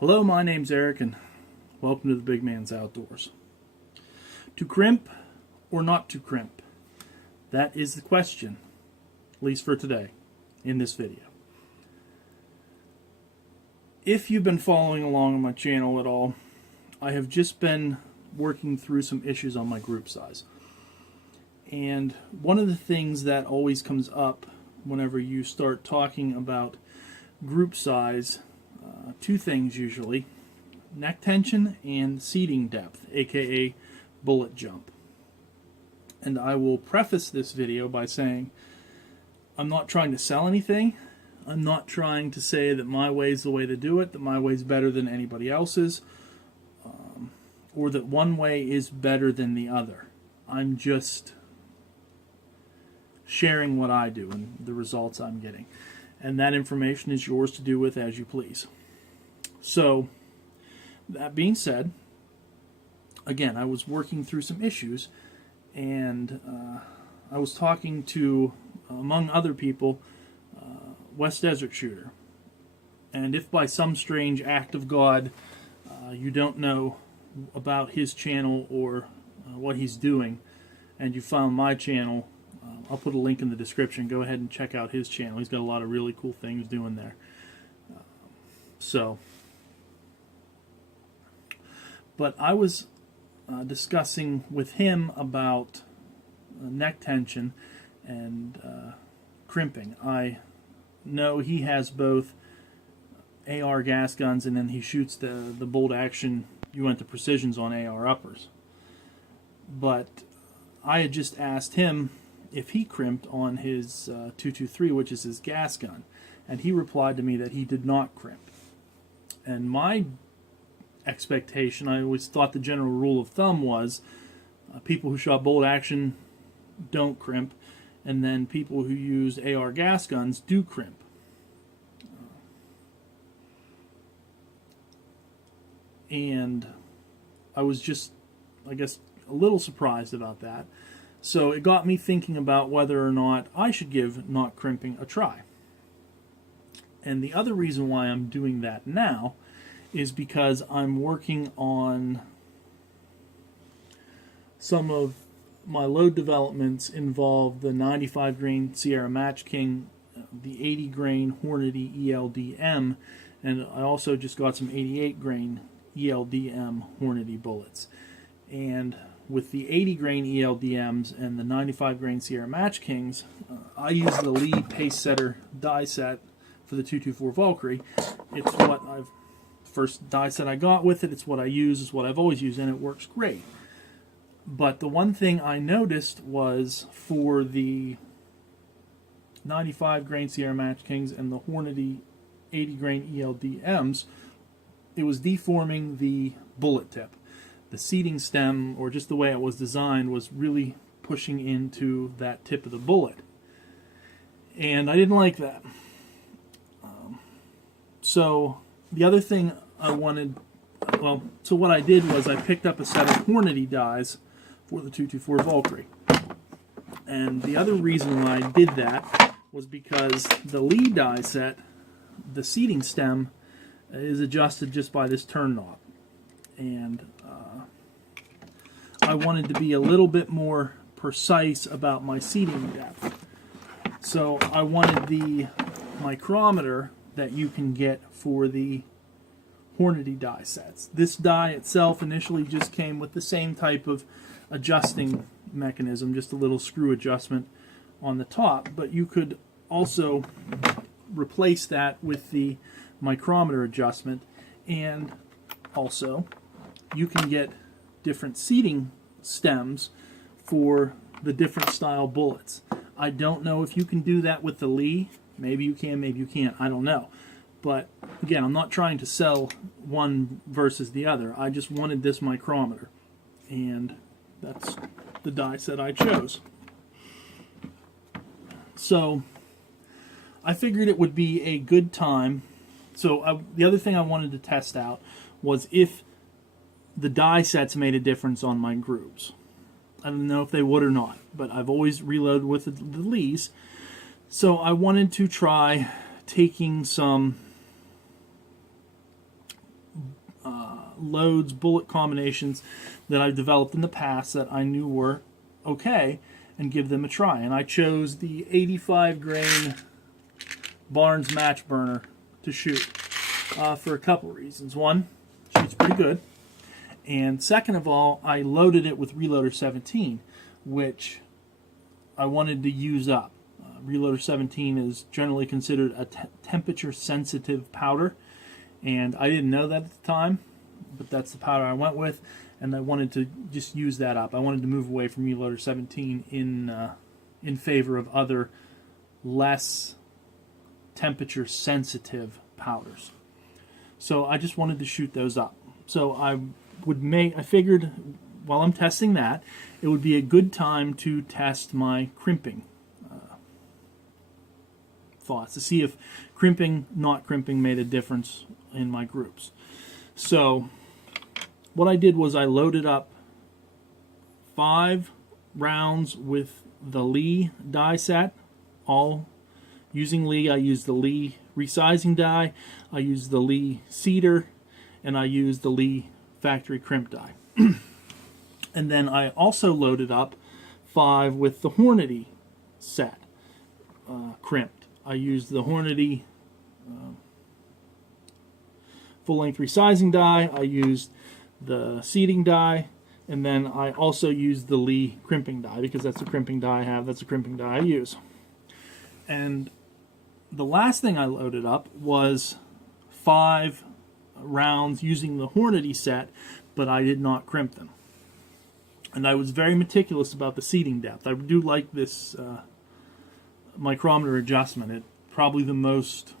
Hello, my name's Eric, and welcome to the Big Man's Outdoors. To crimp or not to crimp? That is the question, at least for today, in this video. If you've been following along on my channel at all, I have just been working through some issues on my group size. And one of the things that always comes up whenever you start talking about group size, two things usually: neck tension and seating depth, aka bullet jump. And I will preface this video by saying I'm not trying to sell anything. I'm not trying to say that my way is the way to do it, that my way is better than anybody else's, or that one way is better than the other. I'm just sharing what I do and the results I'm getting. And that information is yours to do with as you please. So, that being said, again, I was working through some issues, and I was talking to, among other people, West Desert Shooter. And if by some strange act of God you don't know about his channel or what he's doing, and you found my channel, I'll put a link in the description. Go ahead and check out his channel. He's got a lot of really cool things doing there. But I was discussing with him about neck tension and crimping. I know he has both AR gas guns, and then he shoots the bolt action Uinta Precisions on AR uppers. But I had just asked him if he crimped on his 223, which is his gas gun, and he replied to me that he did not crimp. And my expectation, I always thought the general rule of thumb was people who shot bolt action don't crimp, and then people who use AR gas guns do crimp. And I was just, I guess, a little surprised about that. So it got me thinking about whether or not I should give not crimping a try. And the other reason why I'm doing that now is because I'm working on some of my load developments involve the 95 grain Sierra Match King, the 80 grain Hornady ELDM, and I also just got some 88 grain ELDM Hornady bullets. And with the 80 grain ELDMs and the 95 grain Sierra Match Kings, I use the Lee Pace Setter die set for the 224 Valkyrie. It's what first die set I got with it. It's what I use. It's what I've always used, and it works great. But the one thing I noticed was for the 95 grain Sierra Match Kings and the Hornady 80 grain ELDMs, it was deforming the bullet tip. The seating stem, or just the way it was designed, was really pushing into that tip of the bullet. And I didn't like that. So the other thing I wanted, so what I did was I picked up a set of Hornady dies for the 224 Valkyrie. And the other reason why I did that was because the Lee die set, the seating stem, is adjusted just by this turn knob. And I wanted to be a little bit more precise about my seating depth. So I wanted the micrometer that you can get for the Hornady die sets. This die itself initially just came with the same type of adjusting mechanism, just a little screw adjustment on the top, but you could also replace that with the micrometer adjustment, and also you can get different seating stems for the different style bullets. I don't know if you can do that with the Lee. Maybe you can, maybe you can't. I don't know. But again, I'm not trying to sell one versus the other. I just wanted this micrometer, and that's the die set I chose. So I figured it would be a good time. So the other thing I wanted to test out was if the die sets made a difference on my groups. I don't know if they would or not, but I've always reloaded with the Lees. So I wanted to try taking some loads, bullet combinations that I've developed in the past that I knew were okay, and give them a try. And I chose the 85 grain Barnes match burner to shoot for a couple reasons. One, shoots pretty good, and second of all, I loaded it with Reloader 17, which I wanted to use up. Reloader 17 is generally considered a temperature sensitive powder, and I didn't know that at the time, but that's the powder I went with, and I wanted to just use that up. I wanted to move away from Reloader 17 in favor of other less temperature sensitive powders. So I just wanted to shoot those up. So I figured while I'm testing that, it would be a good time to test my crimping thoughts, to see if crimping, not crimping, made a difference in my groups. So what I did was I loaded up 5 rounds with the Lee die set, all using Lee. I used the Lee resizing die, I used the Lee cedar, and I used the Lee factory crimp die. And then I also loaded up 5 with the Hornady set, crimped. I used the Hornady full-length resizing die, I used the seating die, and then I also used the Lee crimping die, because that's the crimping die I have, that's the crimping die I use. And the last thing I loaded up was 5 rounds using the Hornady set, but I did not crimp them. And I was very meticulous about the seating depth. I do like this micrometer adjustment. It's probably the most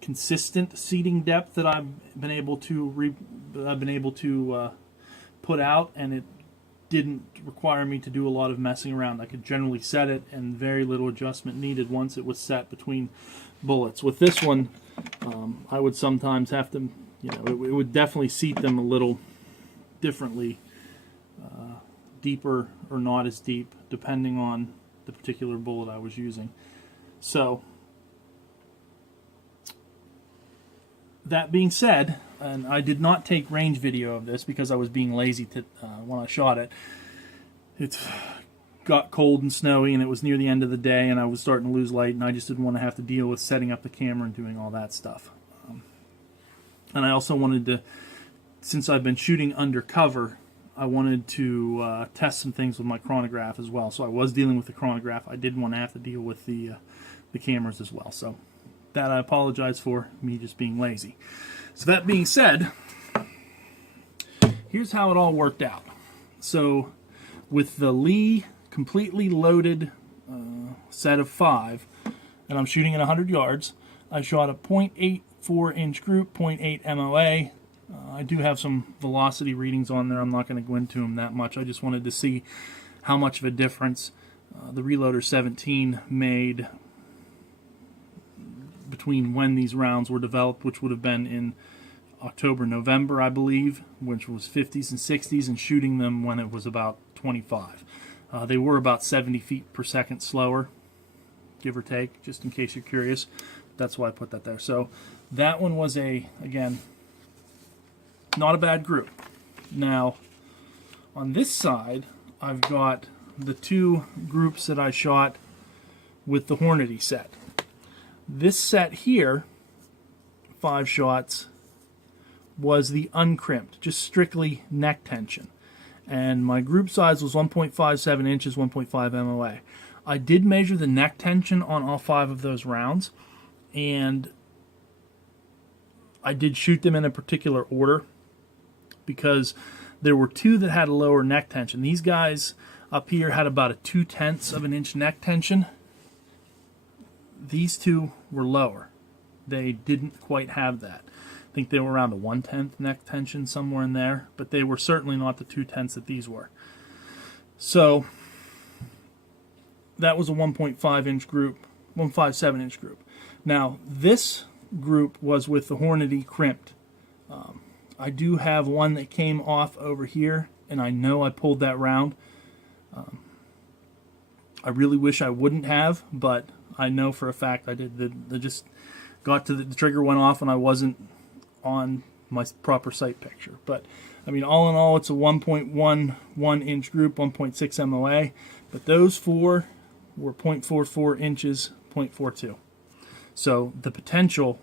consistent seating depth that I've been able to put out, and it didn't require me to do a lot of messing around. I could generally set it, and very little adjustment needed once it was set between bullets. With this one, I would sometimes have to, it would definitely seat them a little differently, deeper or not as deep, depending on the particular bullet I was using. So, that being said, and I did not take range video of this because I was being lazy when I shot it. It got cold and snowy, and it was near the end of the day, and I was starting to lose light, and I just didn't want to have to deal with setting up the camera and doing all that stuff. And I also wanted to, since I've been shooting undercover, I wanted to test some things with my chronograph as well. So I was dealing with the chronograph. I didn't want to have to deal with the cameras as well. So that I apologize for, me just being lazy. So that being said, here's how it all worked out. So with the Lee completely loaded set of 5, and I'm shooting at 100 yards, I shot a .84 inch group, .8 MOA. I do have some velocity readings on there. I'm not going to go into them that much. I just wanted to see how much of a difference the Reloader 17 made between when these rounds were developed, which would have been in October, November, I believe, which was 50s and 60s, and shooting them when it was about 25. They were about 70 feet per second slower, give or take, just in case you're curious. That's why I put that there. So that one was again, not a bad group. Now, on this side, I've got the 2 groups that I shot with the Hornady set. This set here, 5 shots, was the uncrimped, just strictly neck tension. And my group size was 1.57 inches, 1.5 MOA. I did measure the neck tension on all 5 of those rounds, and I did shoot them in a particular order, because there were 2 that had a lower neck tension. These guys up here had about a 0.2 of an inch neck tension. These 2 were lower. They didn't quite have that. I think they were around a 1/10 neck tension, somewhere in there, but they were certainly not the 0.2 that these were. So that was a 1.5 inch group, 1.57 inch group. Now this group was with the Hornady crimped. I do have one that came off over here, and I know I pulled that round. I really wish I wouldn't have, but I know for a fact I did. got to the trigger went off and I wasn't on my proper sight picture. But I mean, all in all, it's a 1.11 inch group, 1.6 MOA, but those four were 0.44 inches, 0.42. So the potential,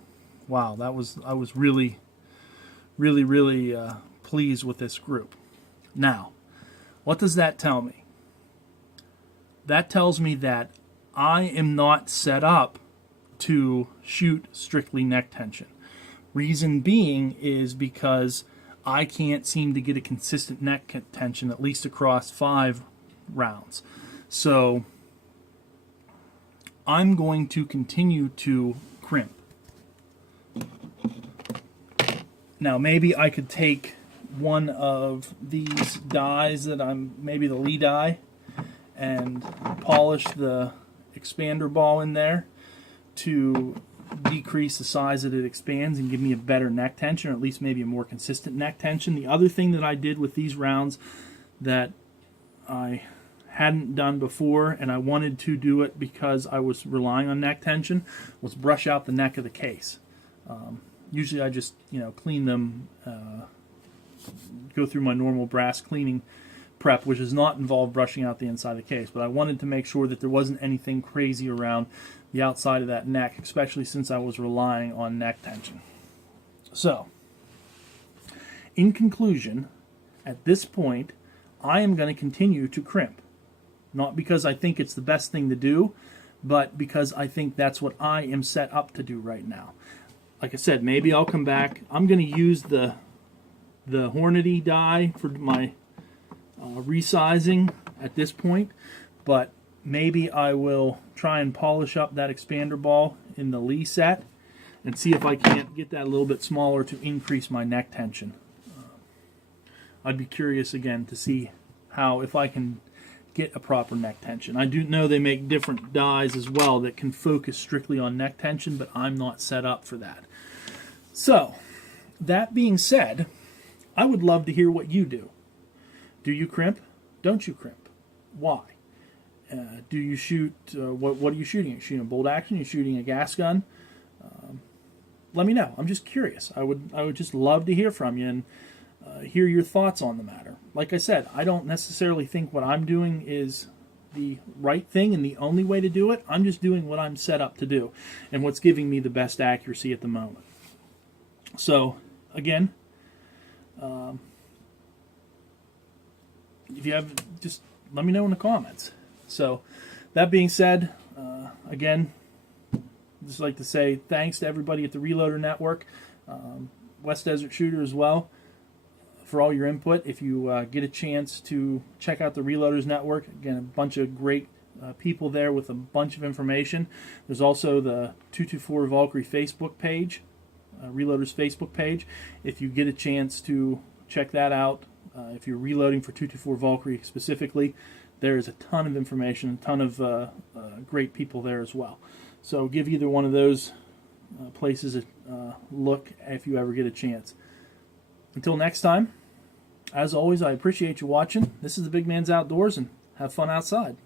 wow, I was really pleased with this group. Now, what does that tell me? That tells me that I am not set up to shoot strictly neck tension. Reason being is because I can't seem to get a consistent neck tension, at least across 5 rounds. So I'm going to continue to crimp. Now maybe I could take one of these dies that maybe the Lee die, and polish the expander ball in there to decrease the size that it expands and give me a better neck tension, or at least maybe a more consistent neck tension. The other thing that I did with these rounds that I hadn't done before, and I wanted to do it because I was relying on neck tension, was brush out the neck of the case. Usually I just clean them, go through my normal brass cleaning prep, which does not involve brushing out the inside of the case, but I wanted to make sure that there wasn't anything crazy around the outside of that neck, especially since I was relying on neck tension. So, in conclusion, at this point, I am going to continue to crimp. Not because I think it's the best thing to do, but because I think that's what I am set up to do right now. Like I said, maybe I'll come back. I'm going to use the Hornady die for my resizing at this point, but maybe I will try and polish up that expander ball in the Lee set and see if I can't get that a little bit smaller to increase my neck tension. I'd be curious again to see if I can get a proper neck tension. I do know they make different dies as well that can focus strictly on neck tension, but I'm not set up for that. So, that being said, I would love to hear what you do. Do you crimp? Don't you crimp? Why? Do you shoot? What are you shooting? Are you shooting a bolt action? Are you shooting a gas gun? Let me know. I'm just curious. I would just love to hear from you and hear your thoughts on the matter. Like I said, I don't necessarily think what I'm doing is the right thing and the only way to do it. I'm just doing what I'm set up to do and what's giving me the best accuracy at the moment. So, again, if you have, just let me know in the comments. So, that being said, again, just like to say thanks to everybody at the Reloader Network, West Desert Shooter as well, for all your input. If you get a chance to check out the Reloaders Network, again, a bunch of great people there with a bunch of information. There's also the 224 Valkyrie Facebook page, Reloaders Facebook page. If you get a chance to check that out, if you're reloading for 224 Valkyrie specifically, there is a ton of information, a ton of great people there as well. So give either one of those places a look if you ever get a chance. Until next time, as always, I appreciate you watching. This is the Big Man's Outdoors, and have fun outside.